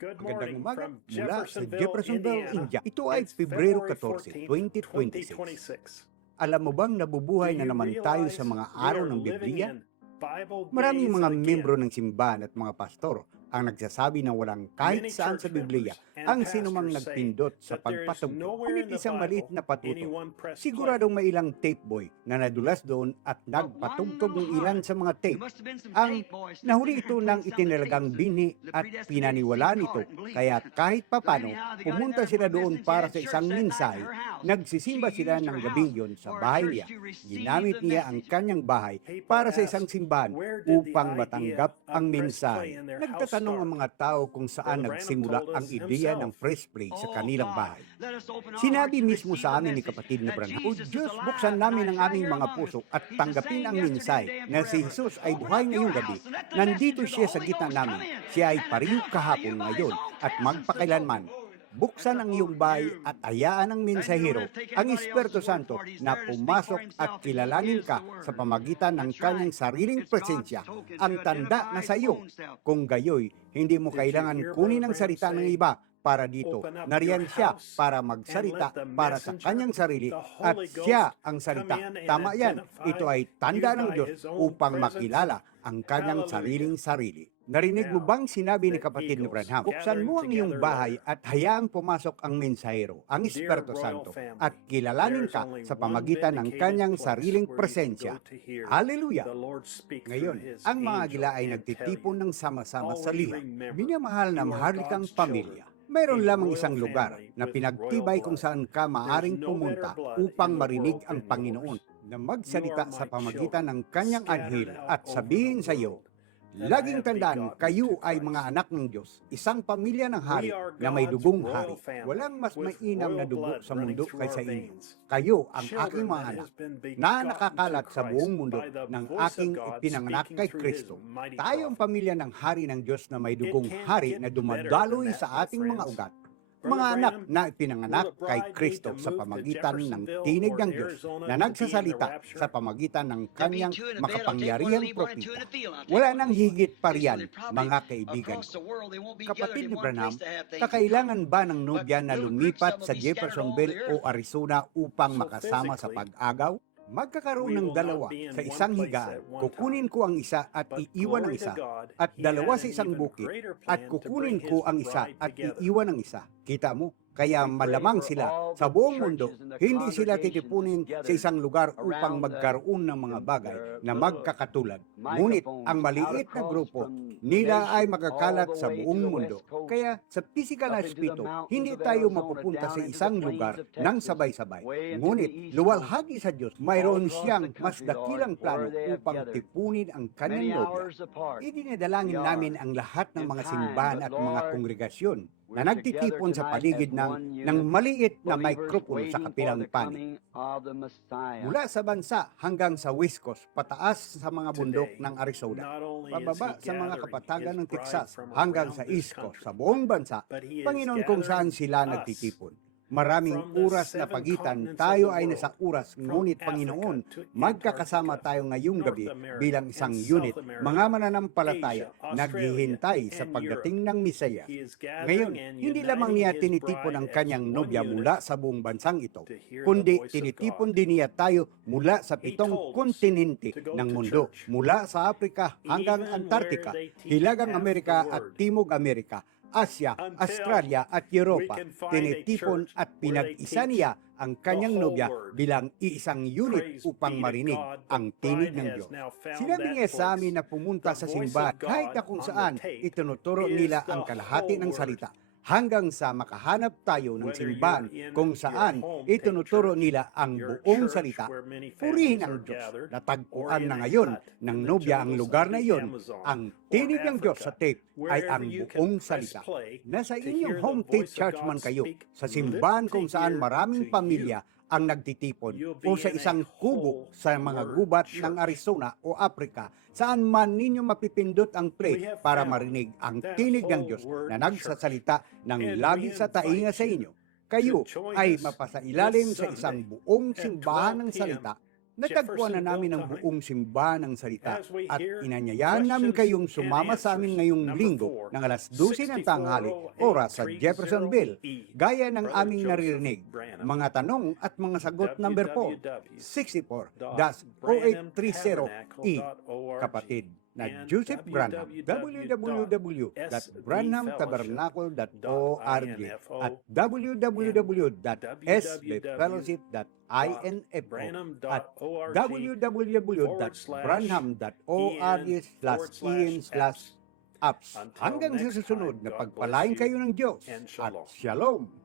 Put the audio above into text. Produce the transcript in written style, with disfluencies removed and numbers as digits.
Good Magandang morning umaga from mula sa Jeffersonville, Jeffersonville, Indiana. India. Ito ay It's Pebrero February 14, 14, 2026. 2026. Alam mo bang Do nabubuhay na you naman tayo sa realize mga we araw are ng living Biblia? in Bible Maraming days mga membro again? ng simbahan at mga pastor ang nagsasabi na walang kahit Many saan church sa Biblia members and ang sinumang pastors say nagpindot sa that there is pagpatugtog. nowhere Kung in the isang maliit Bible na patuto, anyone pressed play. siguradong may ilang tape boy na nadulas doon at nagpatugtog ng ilan sa mga tape. Ang nahuli ito ng itinalagang bini at pinaniwalaan ito. Kaya kahit papano, pumunta sila doon para sa isang mensahe. Nagsisimba sila ng gabing yon sa bahay niya. Ginamit niya ang kanyang bahay para sa isang simbahan upang matanggap ang mensahe. Nagtatanong ang mga tao kung saan nagsimula ang ideya ng press play sa kanilang bahay. Sinabi mismo sa amin ni kapatid na Branham, "O Diyos, buksan namin ang aming mga puso at tanggapin ang mensahe na si Jesus ay buhay ngayong gabi. Nandito siya sa gitna namin. Siya ay pariyo kahapon, ngayon at magpakailanman. Buksan ang iyong bahay at hayaan ang mensahero, ang Espiritu Santo, na pumasok at kilalanin ka sa pamagitan ng kanyang sariling presensya, ang tanda na sa iyo. Kung gayoy, hindi mo kailangan kunin ang salita ng iba para dito. Nariyan siya para magsalita para sa kanyang sarili at siya ang salita. Tama yan. Ito ay tanda ng Diyos upang makilala ang kanyang sariling sarili." Narinig mo bang sinabi ni kapatid ni Branham, buksan mo ang iyong bahay at hayaang pumasok ang mensahero, ang Espiritu Santo, at kilalanin ka sa pamagitan ng kanyang sariling presensya. Hallelujah! Ngayon, ang mga gila ay nagtitipon ng sama-sama sa liha. Minamahal na maharlikang pamilya. Mayroon lamang isang lugar na pinagtibay kung saan ka maaring pumunta upang marinig ang Panginoon na magsalita sa pamagitan ng kanyang anghel at sabihin sa iyo, "Laging tandaan, kayo ay mga anak ng Diyos, isang pamilya ng hari na may dugong hari. Walang mas mainam na dugo sa mundo kaysa inyo. Kayo ang aking mga anak, na nakakalat sa buong mundo ng aking ipinanganak kay Kristo. Tayo ang pamilya ng hari ng Diyos na may dugong hari na dumadaloy sa ating mga ugat. Mga anak na ipinanganak kay Kristo sa pamagitan ng tinig ng Diyos na nagsasalita sa pamagitan ng kanyang makapangyarihang propeta. Wala nang higit pa riyan, mga kaibigan. Kapatid ni Branham, kakailangan ba ng nobya na lumipat sa Jeffersonville o Arizona upang makasama sa pag-agaw? Magkakaroon ng dalawa sa isang higaan. Kukunin ko ang isa at iiwan ang isa, at dalawa sa isang bukid, at kukunin ko ang isa at iiwan ang isa. Kita mo? Kaya malamang sila sa buong mundo, hindi sila titipunin sa isang lugar upang magkaroon ng mga bagay na magkakatulad. Ngunit ang maliit na grupo nila ay makakalat sa buong mundo. Kaya sa physical na espiritu, hindi tayo mapupunta sa isang lugar ng sabay-sabay. Ngunit luwalhati sa Diyos, mayroon siyang mas dakilang plano upang tipunin ang kanyang nobya. Idinadalangin namin ang lahat ng mga simbahan at mga kongregasyon na nagtitipon sa paligid ng maliit na mikropono sa kapilang panig. Mula sa bansa hanggang sa West Coast, pataas sa mga bundok ng Arizona, pababa sa mga kapatagan ng Texas, hanggang sa East Coast, sa buong bansa, Panginoon, kung saan sila nagtitipon. Maraming oras na pagitan, tayo ay nasa oras, ngunit Panginoon, magkakasama tayo ngayong gabi bilang isang unit, mga mananampalataya, naghihintay sa pagdating ng Misaya. Ngayon, hindi lamang niya tinitipon ang kanyang nobya mula sa buong bansang ito, kundi tinitipon din niya tayo mula sa 7 kontinente ng mundo, mula sa Afrika hanggang Antarctica, Hilagang Amerika at Timog Amerika, Asya, Australia at Europa. Tinitipon at pinag-isa niya ang kanyang nobya bilang iisang unit upang marinig ang tinig ng Diyos. Sinabi niya sa amin na pumunta sa simbahan kahit na kung saan itinuturo nila ang kalahati ng salita, hanggang sa makahanap tayo ng simbahan kung saan itinuturo nila ang buong salita. Purihin ang Diyos. Natagpuan na ngayon ng nobya ang lugar na iyon. Ang tinig ng Diyos sa tape ay ang buong salita. Nasa inyong home tape church man kayo, sa simbahan kung saan maraming pamilya ang nagtitipon, o sa isang kubo sa mga gubat ng Arizona o Africa, saan man ninyo mapipindot ang play para marinig ang tinig ng Diyos na nagsasalita ng lagi sa tainga sa inyo. Kayo ay mapasailalim sa isang buong simbahan ng salita Natagpuan na namin ang buong simbahan ng salita As we at hear inanyayahan namin kayong questions sumama and sa amin answers, ngayong number linggo 4, ng alas 12 ng tanghali, oras sa Jeffersonville. Gaya ng Brother aming Joseph naririnig, Branham. mga tanong at mga sagot number 4, 64-0830E. Kapatid na Joseph Branham, www.branhamtabernacle.org at www.sbfellowship.info at www.branham.org/in/apps. Hanggang sa susunod na pagpalain kayo ng Diyos at Shalom!